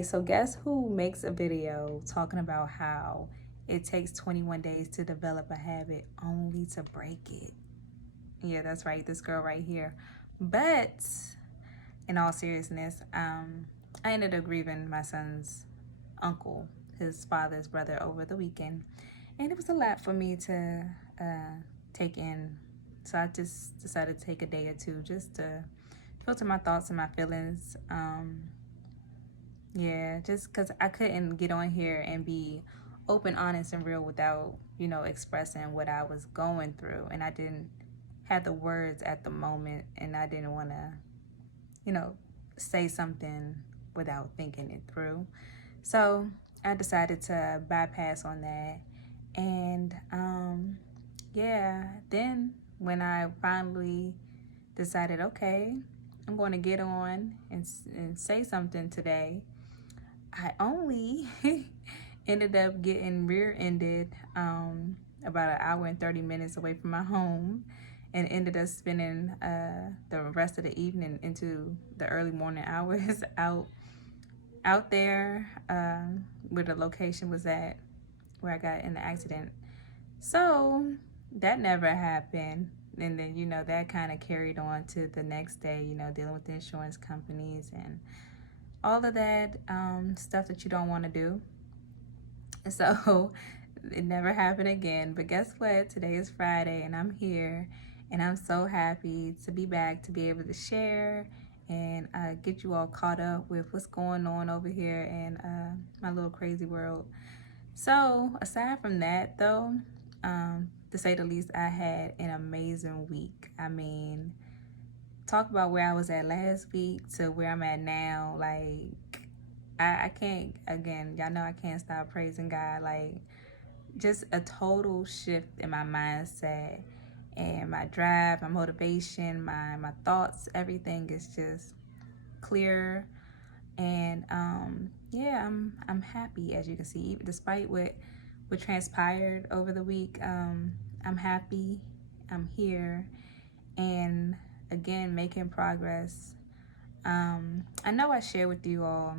Okay, so guess who makes a video talking about how it takes 21 days to develop a habit only to break it? Yeah, that's right, this girl right here. But in all seriousness, I ended up grieving my son's uncle, his father's brother, over the weekend. And it was a lot for me to take in. So I just decided to take a day or two just to filter my thoughts and my feelings. Yeah, just because I couldn't get on here and be open, honest, and real without, expressing what I was going through. And I didn't have the words at the moment, and I didn't want to, you know, say something without thinking it through. So I decided to bypass on that. And yeah, then when I finally decided, okay, I'm going to get on and say something today, I only ended up getting rear-ended about an hour and 30 minutes away from my home, and ended up spending the rest of the evening into the early morning hours out there where the location was at where I got in the accident. So that never happened. And then, that kind of carried on to the next day, dealing with the insurance companies and all of that stuff that you don't want to do. So it never happened again. But guess what? Today is Friday and I'm here, and I'm so happy to be back to be able to share and get you all caught up with what's going on over here in my little crazy world. So aside from that though, to say the least, I had an amazing week. I mean, talk about where I was at last week to where I'm at now. Like, I can't, again, y'all know I can't stop praising God. Like, just a total shift in my mindset and my drive, my motivation, my thoughts. Everything is just clear. And yeah, I'm happy, as you can see, despite what transpired over the week. I'm happy. I'm here, and again, making progress. I know I share with you all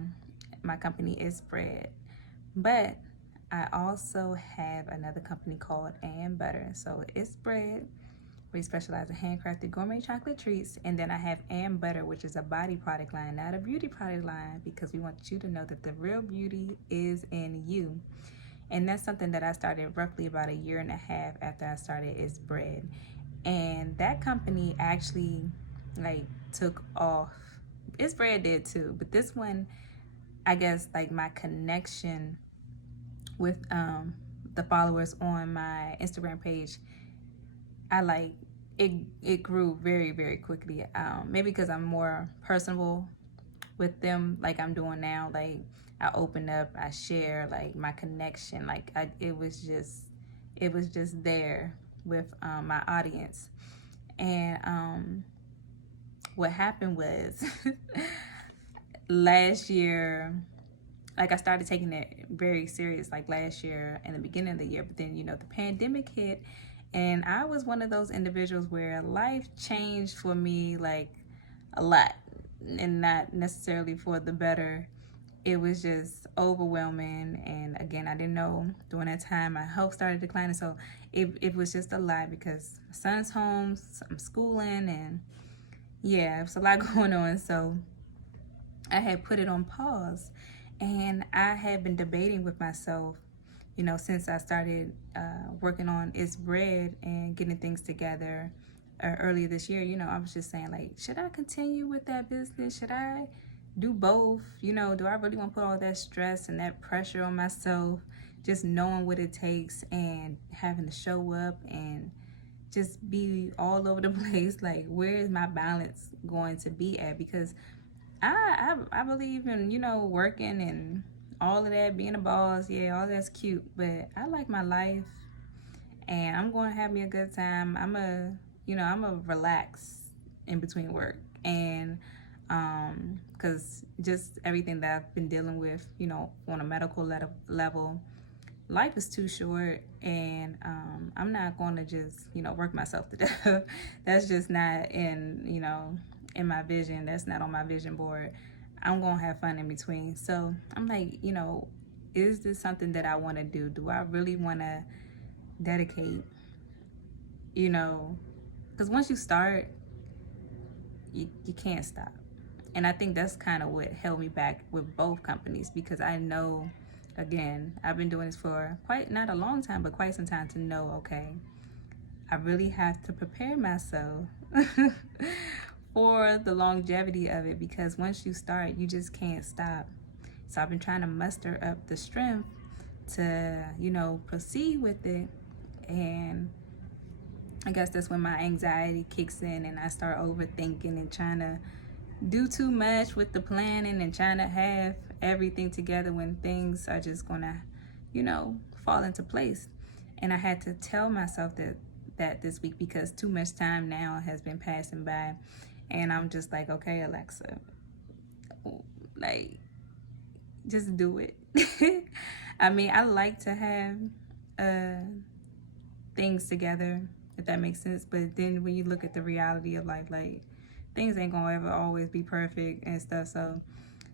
my company is Bread, but I also have another company called And Butter. So it's Bread. We specialize in handcrafted gourmet chocolate treats. And then I have And Butter, which is a body product line, not a beauty product line, because we want you to know that the real beauty is in you. And that's something that I started roughly about a year and a half after I started It's Bread. And that company actually took off. It's Bread did too, but this one, I guess, my connection with the followers on my Instagram page, it grew very, very quickly. Maybe because I'm more personable with them, like I'm doing now. Like, I open up, I share, my connection. It was just there with my audience. And what happened was last year, I started taking it very serious last year in the beginning of the year, but then the pandemic hit, and I was one of those individuals where life changed for me a lot, and not necessarily for the better. It was just overwhelming, and again, I didn't know during that time my health started declining, so it was just a lot because my son's home, I'm schooling, and yeah, it was a lot going on. So I had put it on pause, and I had been debating with myself, since I started working on It's Bread and getting things together earlier this year. I was just saying, should I continue with that business? Should I do both? Do I really want to put all that stress and that pressure on myself, just knowing what it takes and having to show up and just be all over the place? Where is my balance going to be at? Because I believe in, working and all of that, being a boss. Yeah, all that's cute, but I like my life, and I'm going to have me a good time. I'm a relax in between work, and because just everything that I've been dealing with, on a medical level, life is too short, and I'm not going to just work myself to death. That's just not in my vision. That's not on my vision board. I'm going to have fun in between. So I'm like, is this something that I want to do? Do I really want to dedicate, because once you start, you can't stop. And I think that's kind of what held me back with both companies, because I know, again, I've been doing this for quite not a long time, but quite some time to know, okay, I really have to prepare myself for the longevity of it, because once you start, you just can't stop. So I've been trying to muster up the strength to, proceed with it. And I guess that's when my anxiety kicks in and I start overthinking and trying to do too much with the planning and trying to have everything together when things are just gonna, fall into place. And I had to tell myself that this week, because too much time now has been passing by, and I'm just like, okay, Alexa, like, just do it. I mean, I like to have things together, if that makes sense, but then when you look at the reality of life, like, things ain't gonna ever always be perfect and stuff. So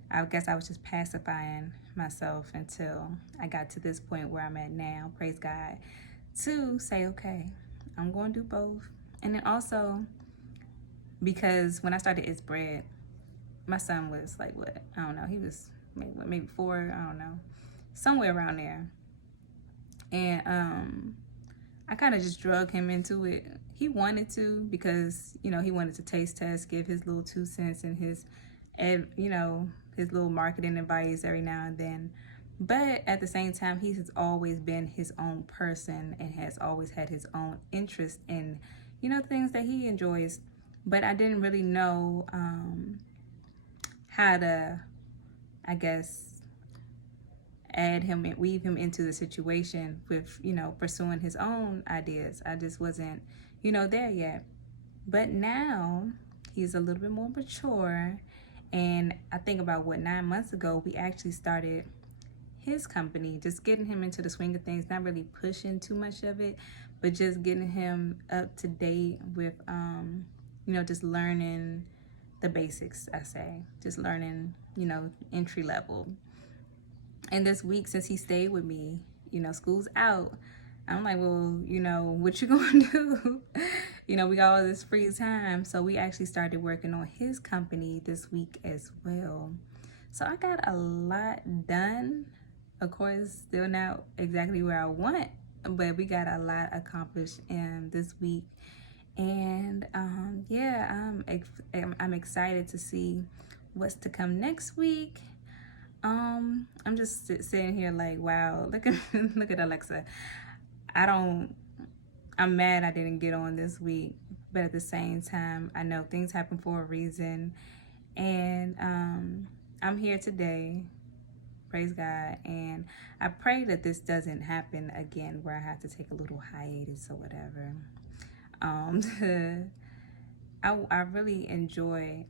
I guess I was just pacifying myself until I got to this point where I'm at now, praise God, to say, okay, I'm going to do both. And then also, because when I started It's Bread, my son was like, what? I don't know. He was maybe 4, I don't know, somewhere around there. And I kind of just drug him into it. He wanted to, because, he wanted to taste test, give his little 2 cents and his little marketing advice every now and then. But at the same time, he has always been his own person and has always had his own interest in, things that he enjoys. But I didn't really know how to, I guess, add him and weave him into the situation with, pursuing his own ideas. I just wasn't, there yet. But now he's a little bit more mature. And I think about 9 months ago, we actually started his company, just getting him into the swing of things, not really pushing too much of it, but just getting him up to date with, just learning the basics, I say, just learning, entry level. And this week, since he stayed with me, school's out, I'm like, well, what you gonna do? We got all this free time. So we actually started working on his company this week as well. So I got a lot done. Of course, still not exactly where I want, but we got a lot accomplished this week. And yeah, I'm excited to see what's to come next week. I'm just sitting here like, wow, look at Alexa. I'm mad I didn't get on this week, but at the same time, I know things happen for a reason. And I'm here today, praise God. And I pray that this doesn't happen again, where I have to take a little hiatus or whatever. I really enjoy,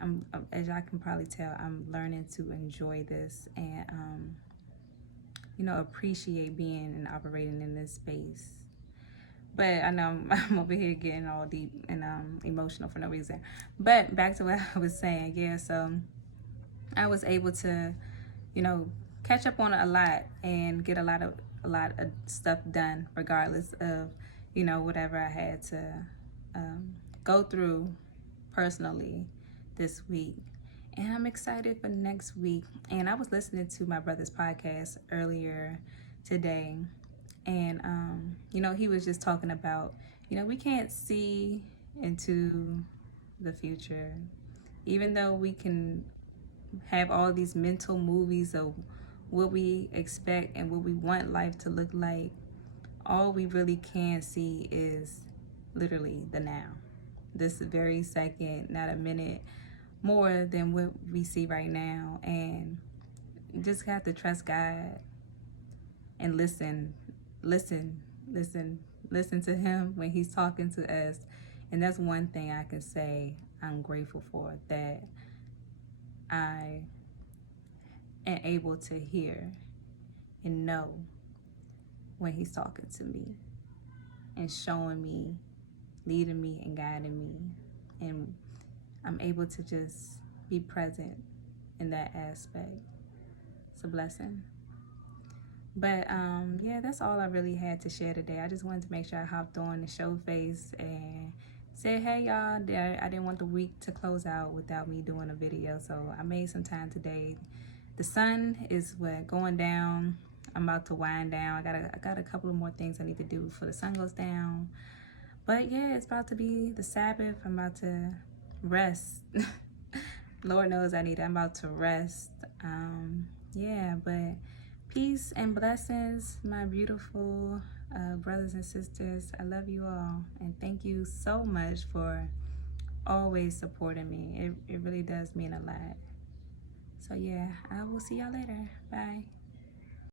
as y'all can probably tell, I'm learning to enjoy this and, appreciate being and operating in this space. But I know I'm over here getting all deep and emotional for no reason. But back to what I was saying, yeah, so I was able to, catch up on a lot and get a lot of stuff done, regardless of, whatever I had to go through personally this week. And I'm excited for next week. And I was listening to my brother's podcast earlier today, and he was just talking about, we can't see into the future, even though we can have all these mental movies of what we expect and what we want life to look like. All we really can see is literally the now, this very second, not a minute more than what we see right now. And just have to trust God and listen to him when he's talking to us. And that's one thing I can say I'm grateful for, that I am able to hear and know when he's talking to me and showing me, leading me and guiding me. And I'm able to just be present in that aspect. It's a blessing. But yeah, that's all I really had to share today. I just wanted to make sure I hopped on the show face and said, hey y'all, I didn't want the week to close out without me doing a video. So I made some time today. The sun is going down. I'm about to wind down. I got a couple of more things I need to do before the sun goes down. But yeah, it's about to be the Sabbath. I'm about to rest. Lord knows I'm about to rest. Yeah, but peace and blessings, my beautiful brothers and sisters. I love you all. And thank you so much for always supporting me. It really does mean a lot. So yeah, I will see y'all later. Bye.